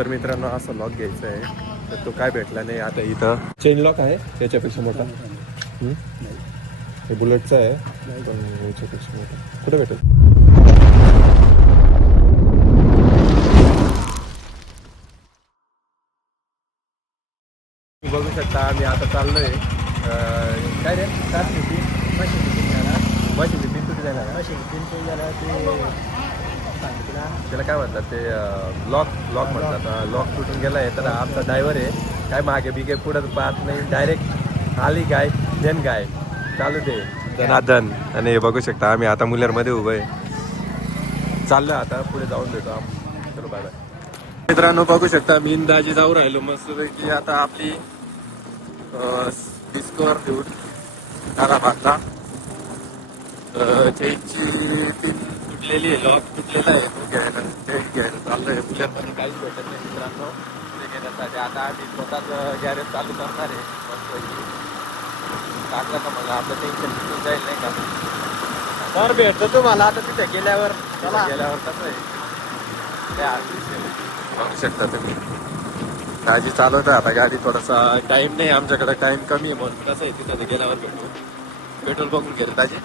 तर मित्रांनो असा लॉक घ्यायचा आहे तर तो काय भेटला नाही. आता इथं चेन लॉक आहे त्याच्यापेक्षा मोठा. हे बुलेटचा आहे पण याच्यापेक्षा मोठा कुठे भेटेल. बघू शकता आम्ही आता चाललोय काय रे काय होती मशीन पिन तुटी जाणार त्याला काय म्हणतात ते लॉक लॉक म्हणतात. लॉक तुटून गेला आहे तर आमचा ड्रायव्हर आहे काय मागे बिगे पुढं पाहत नाही डायरेक्ट आली गाय देन गाय चालू दे धनाधन. आणि बघू शकता आम्ही आता मुलेरमध्ये उभं आहे चाललं आता पुढे जाऊन भेटू आपण. चलो बाय बाय. मित्रांनो बघू शकता मी दाजी जाऊ राहिलो मस्त की आता आपली डिस्कवर देऊन त्याला बांधला चेनची पिन तुटलेली आहे लॉक तुटलेला आहे तो घ्यायला चेन घ्यायला चाललं आहे. मुलांमध्ये काहीच भेटत नाही मित्रांनो ते घेण्यासाठी. आता आम्ही स्वतःच गॅरेज चालू करणार आहे मस्त टाकलं का मला आपलं टेन्शन तिथून जाईल नाही का. तर भेटतो तुम्हाला आता तिथे गेल्यावर कसं आहे बघू शकता तुम्ही. गाडी चालवत आहे आता गाडी थोडासा टाइम नाही आमच्याकडे टाइम कमी आहे म्हणून कसं आहे तिथे गेल्यावर भेटू पेट्रोल बघून गेलं पाहिजे.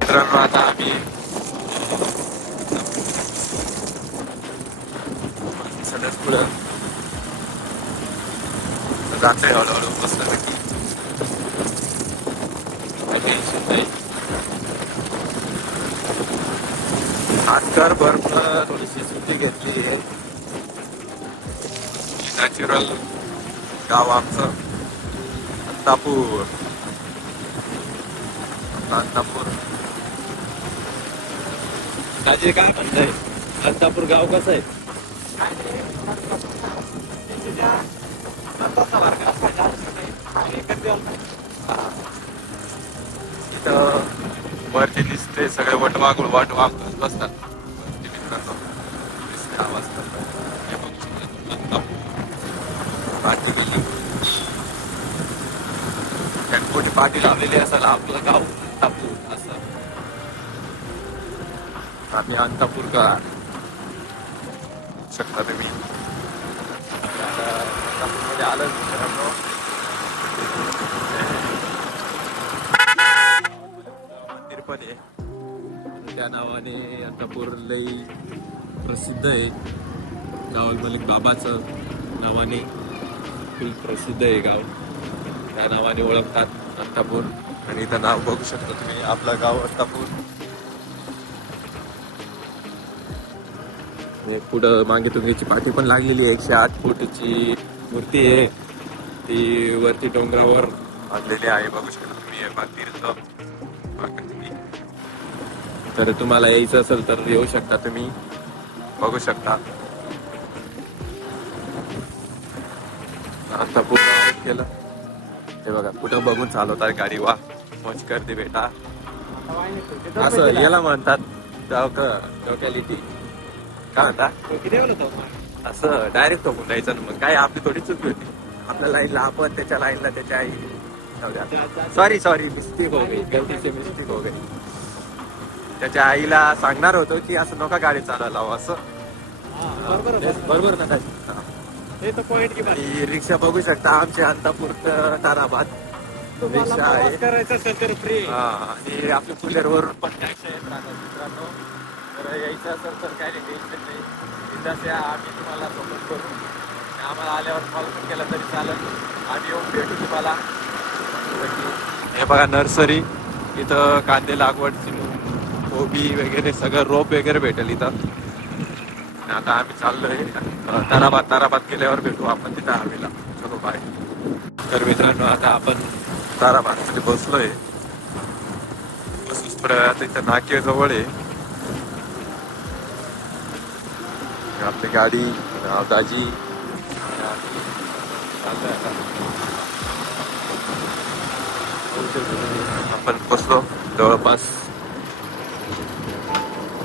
मित्रांनो आता आम्ही सगळ्यात पुढं जाते हळूहळू बसल्यापैकी टेन्शन नाही. आजकर बर्फ थोडीशी सुट्टी घेतली आहे. नॅचरल गाव आमचं अंतापूर दाजी काय म्हणताय अंतापूर गाव कसं आहे. इथं वरती दिसते सगळे वाट वागून बसतात मित्रांनो दिसते आवाज मोठी पाठी लावलेली असेल आपलं गाव अंतापूर असं. आम्ही अंतापूर का शकता तुम्ही अंतापूरमध्ये आलं मित्रांनो. मंदिर पण आहे त्या नावाने अंतापूर लई प्रसिद्ध आहे. गावल मलिक बाबाचं नावाने फुल प्रसिद्ध आहे गाव त्या नावाने ओळखतात अंतापूर. आणि इथं नाव बघू शकता तुम्ही आपलं गाव अंतापूर. पुढं मागे तुंगीची पाठी पण लागलेली आहे 108 फूटची मूर्ती आहे ती वरती डोंगरावर बांधलेली आहे बघू शकता तुम्ही तीर्थ. तर तुम्हाला यायचं असेल तर येऊ शकता तुम्ही बघू शकता. अंतापूर केलं ते बघा कुठं बघून चालवतात गाडी वा मौज करते बेटा असं याला म्हणतात डोक्यालिटी काय म्हणतात असं डायरेक्ट ठोकून द्यायचं ना. मग काय आपली थोडी चुकी होती आपल्या लाईनला आपण त्याच्या लाईनला त्याच्या आई सॉरी मिस्टेक हो गई गलती से मिस्टेक हो गई. त्याच्या आईला सांगणार होतो की असं नका गाडी चालवायला हवं असं बरोबर ना काय. रिक्षा बघू शकता आमचे अंतापूर ताराबाद रिक्षा आहे आणि आपल्या कुलेरवरून पण टॅक्सी येत राहतात मित्रांनो. तर यायचं असेल तर काय टेन्शन नाही तिथंच या आम्ही तुम्हाला सपोर्ट करू. आम्हाला आल्यावर कॉल पण केला तरी चालेल आम्ही येऊन भेटू तुम्हाला. हे बघा नर्सरी इथं कांदे लागवड कोबी वगैरे सगळं रोप वगैरे भेटेल इथं. आता आम्ही चाललोय ताराबाद गेल्यावर भेटू आपण तिथं हवेला. चलो बाय. तर मित्रांनो आता आपण ताराबाद बसलोय आता इथं नाके जवळ आहे आपली गाडी दाजी आपण बसलो जवळपास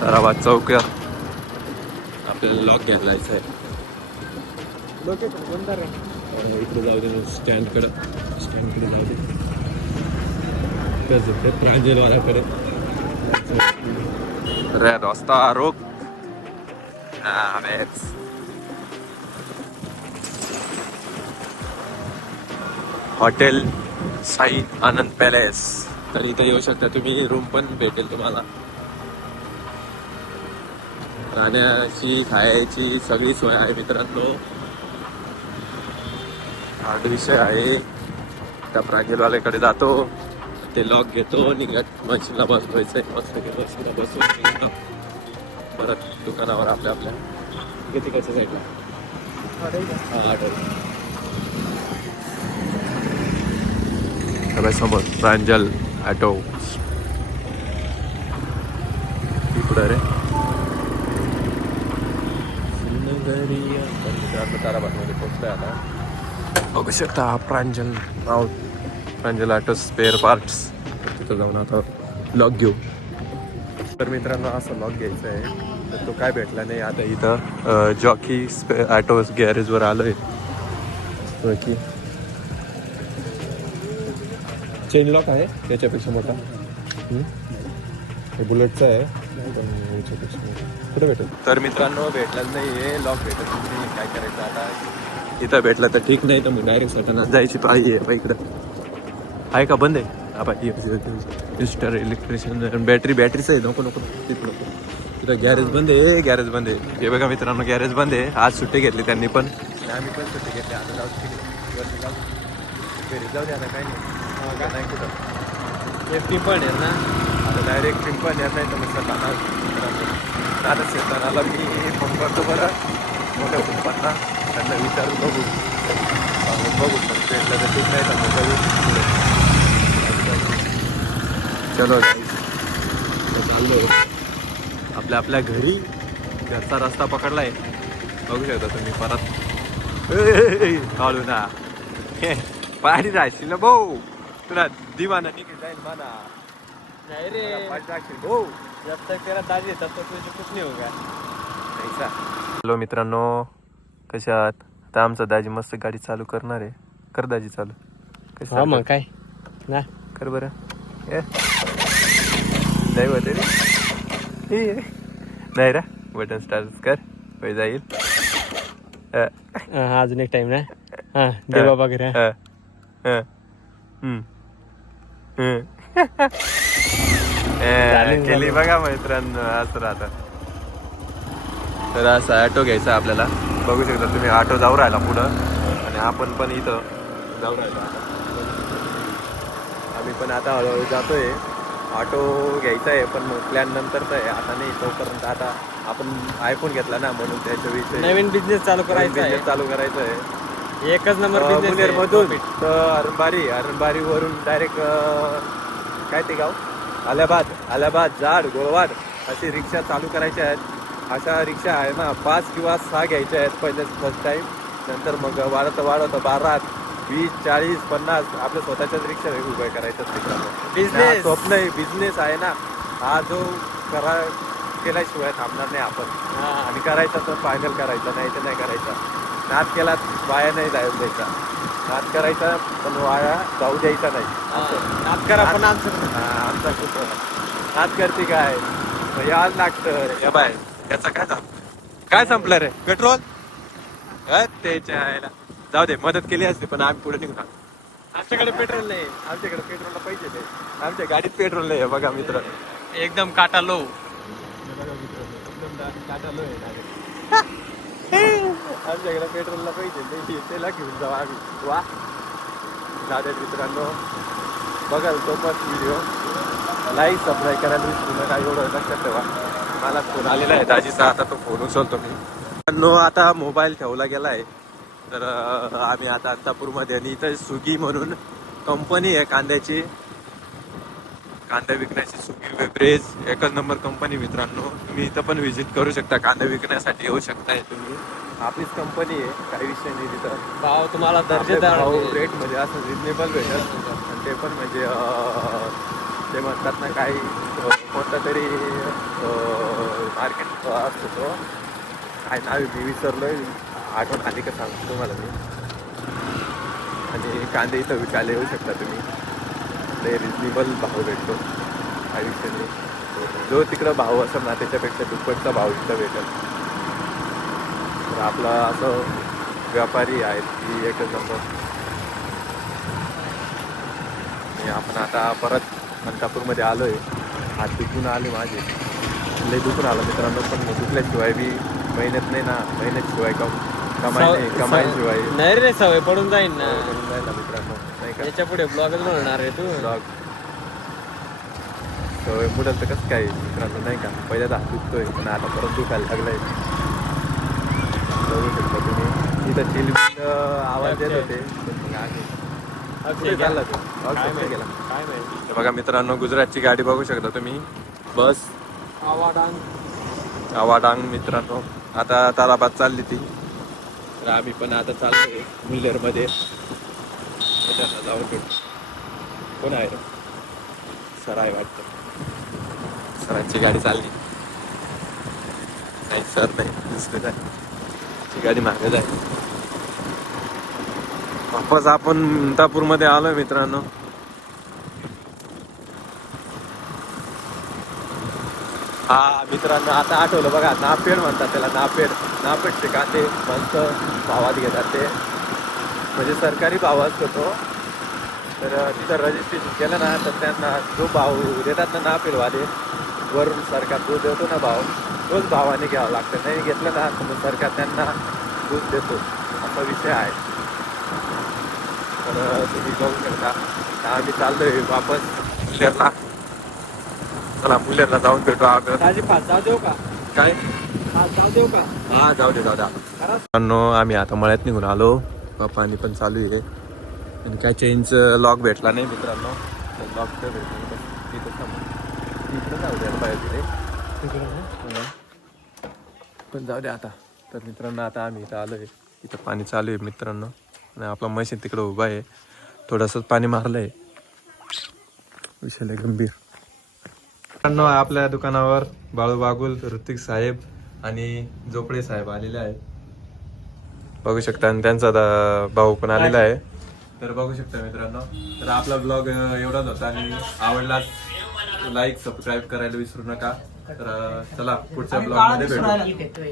ताराबाद चौकात. आपल्याला लॉक घ्यायला जायचं आहे इकडे जाऊ दे स्टँडकडे जाऊ दे प्रांजलवाल्याकडे. रस्ता रोक हॉटेल साई आनंद पॅलेस. तर इथे येऊ शकता तुम्ही. रूम पण भेटेल तुम्हाला. राहण्याची खायची सगळी सोय आहे मित्रांनो. हा विषय आहे. त्या प्रांजलवाल्याकडे जातो, ते लॉक घेतो, निघत मशीनला बसवायचंय. मस्त मशीनला बसवून परत दुकानावर आपल्या आपल्या किती कशा साईडला. हा आठवलं समोर प्रांजल ऑटो. इकडं रे ताराबादमध्ये पोहोचतोय आता. बघू शकता हा प्रांजल नाव. प्रांजल ऑटो स्पेअर पार्ट्स. तिथं जाऊन आता लॉक घेऊ. तर मित्रांनो असं लॉक घ्यायचं आहे. तर तो काय भेटला नाही. आता इथं जॉकी ऑटो गॅरेजवर आलोय. की चेन लॉक आहे त्याच्यापेक्षा मोठा. हे बुलेटचा आहे. कुठे भेटेल. तर मित्रांनो भेटलाच नाही आहे लॉक. भेटत नाही. काय करायचं आता. इथं भेटलं तर ठीक, नाही तर मग डायरेक्ट सटाणा जायची पाहिजे. इकडं आहे का बंद आहे. मिस्टर इलेक्ट्रिशियन बॅटरीच आहे. नको तिथं नको. तिथं गॅरेज बंद आहे. गॅरेज बंद आहे. हे बघा मित्रांनो गॅरेज बंद आहे. आज सुट्टी घेतली त्यांनी पण. आम्ही पण सुट्टी घेतली. आता जाऊ द्या ना. काही नाही कुठं. एक पिंपळ आहे ना. आता डायरेक्ट पिंपळ येत नाही तर मग सटाणा. आता सटाणाला मी फोन करतो बरं मोठ्या पिंपांना. त्यांना विचारून बघू पण भेटलं तर ठीक, नाही तर मग बघू. चलो चाललो आपल्या घरी. घरचा रस्ता पकडलाय. बघू शकता तुम्ही. परत काढू ना पाणी राहशील ना भाऊ. तुला दिवाना निघून जाईल म्हणा. नाही रे भाऊ. जब तक तेरा दादी तब तक तुझे कुछ नहीं होगा. हॅलो मित्रांनो, कसे आहात. आता आमचा दाजी मस्त गाडी चालू करणार आहे. कर दाजी चालू. हा मग काय ना कर बरं. नाही होते रे. नाही रा बटन स्टार्ट कर. होय जाईल. अजून एक टाइम ना. हा दे बाबा घरी. केली बघा मित्रांनो. असं राहतं. तर असा ऑटो घ्यायचा आपल्याला. बघू शकता तुम्ही ऑटो जाऊ राहिला पुढं आणि आपण पण इथं जाऊ राहिलो. आम्ही पण आता हळूहळू जातोय. ऑटो घ्यायचा आहे पण मग प्लॅन नंतरचा आहे. आता नाही. तोपर्यंत आता आपण आयफोन घेतला ना म्हणून त्याच्याविषयी नवीन बिझनेस चालू करायचा आहे. एकच नंबर बिझनेस मधून तर अरणबारी वरून डायरेक्ट काय ते गाव आलाबाद जाड गोळवाड अशी रिक्षा चालू करायच्या आहेत. अशा रिक्षा आहे ना 5 किंवा 6 घ्यायच्या आहेत पहिले फर्स्ट टाइम. नंतर मग वाढत 12, 20, 40, 50 आपल्या स्वतःच्याच रिक्षा उभ्या करायच्या. बिझनेस स्वप्न आहे. बिझनेस आहे ना हा जो केल्याशिवाय थांबणार नाही आपण. आणि करायचा तर फायनल करायचा, नाही तर नाही करायचा. नाद केला वाया नाही जायला द्यायचा. नाद करायचा पण वाया जाऊ द्यायचा नाही. नाद करा पण आमचा खूप नाद करते काय यायला लागतं. बाय याचा काय संपलं रे पेट्रोल. त्याच्या जाऊ दे. मदत केली असते पण आम्ही पुढे निघणार. आमच्याकडे पेट्रोल नाही. आमच्याकडे पेट्रोलला पैसे नाही. आमच्या गाडीत पेट्रोल नाही. बघा मित्र एकदम काटा लो. आमच्याकडे पेट्रोलला पैसे नाही. त्याला घेऊन जाऊ आम्ही. वा दादा मित्रांनो बघाल तो पण व्हिडिओ लाईक सबस्क्राईब करायला विसरू नका. एवढं लक्षात ठेवा. मला फोन आलेला आहे दाजीचा. आता तो फोन उचलतो मी. आता मोबाईल ठेवला गेला आहे. तर आम्ही आता अंतापूरमध्ये आणि इथं स्विगी म्हणून कंपनी आहे कांद्याची. कांदा विकण्याची स्विगी बेवरेज एकच नंबर कंपनी मित्रांनो. तुम्ही इथं पण व्हिजिट करू शकता. कांदा विकण्यासाठी येऊ शकताय तुम्ही. आपलीच कंपनी आहे. काही विषय नाही. तिथं भाव तुम्हाला दर्जेदार रेट म्हणजे असं रिजनेबल भेटेल. आणि ते पण म्हणजे ते म्हणतात ना काही कोणता तरी मार्केट असतो तो काय नाव मी विसरलोय. आठवण आली का सांगतो तुम्हाला मी. आणि कांदे इथं विकायला येऊ शकता तुम्ही. ते रिजनेबल भाव भेटतो. काही विषय नाही. जो तिकडं भाव असेल ना त्याच्यापेक्षा दुप्पटचा भाव इथं भेटेल. तर आपला असं व्यापारी आहेत की एकच नंबर. आणि आपण आता परत मलकापूरमध्ये आलोय. हात दुखून आले माझे, लय दुखून आलं मित्रांनो. पण दुखल्याशिवाय बी मेहनत नाही ना, मेहनतशिवाय कमाईशिवाय नाही रे, सवय पडून जाईल ना. करून जाईल ना मित्रांनो, नाही का? याच्या पुढे ब्लॉगच बनवणार आहे तू. ब्लॉग सवय मुलं तर कसं काय मित्रांनो, नाही का? पहिल्याच हात दुखतोय पण आता परत दुखायला लागलाय. बघू शकता तुम्ही इथं चिलबिल आवाज येत होते. पण मग आम्ही कुठे चालला तो? पाऊस काय कुठे गेला? काय माहिती. तर बघा मित्रांनो, गुजरातची गाडी बघू शकता तुम्ही, बस आवाडांग मित्रांनो. आता ताराबाद चालली ती, तर आम्ही पण आता चाललोय मुल्लेरमध्ये. जाऊन भेटू. कोण आहे रे? सर आहे वाटतं. सरांची गाडी चालली. नाही सर नाही, दुसरी ती गाडी मागत आहे. वापस आपण इंदापूरमध्ये आलोय मित्रांनो. हा मित्रांनो, आता आठवलं बघा, नापेड म्हणतात त्याला. नापेडचे कांदे मस्त भावात घेतात ते, म्हणजे सरकारी भाव असतो तो. तर तिथं रजिस्ट्रेशन केलं ना, तर त्यांना जो भाव देतात ना नापेडवाले, वरून सरकार जो देतो ना भाव, तोच भावाने घ्यावं लागतं. नाही घेतलं ना तर मग सरकार त्यांना दूध देतो, असा विषय आहे. तर तुम्ही बघू शकता. आम्ही चाललोय वापस मुल्लेरला. चला मुल्लेरला जाऊन भेटू. जाऊ देऊ का? काय? जाऊ देऊ का? हा जाऊ दे. आम्ही आता मळ्यात निघून आलो. पाणी पण चालू आहे आणि काय चेंज लॉक भेटला नाही मित्रांनो. लॉक तर भेटला तिकडे जाऊ द्यायला पाहिजे तिकडे, पण जाऊ द्या आता. तर मित्रांनो, आता आम्ही इथं आलोय. इथं पाणी चालू आहे मित्रांनो, आणि आपला मशीन तिकडे उभा आहे. थोडंसं पाणी मारलंय. विषय गंभीर. मित्रांनो, आपल्या दुकानावर बाळू बागुल, ऋतिक साहेब आणि जोपडे साहेब आलेले आहेत, बघू शकता. आणि त्यांचा भाऊ पण आलेला आहे. तर बघू शकता मित्रांनो. तर आपला ब्लॉग एवढाच होता, आणि आवडलाच लाईक सबस्क्राईब करायला विसरू नका. तर चला पुढच्या ब्लॉग मध्ये भेटू.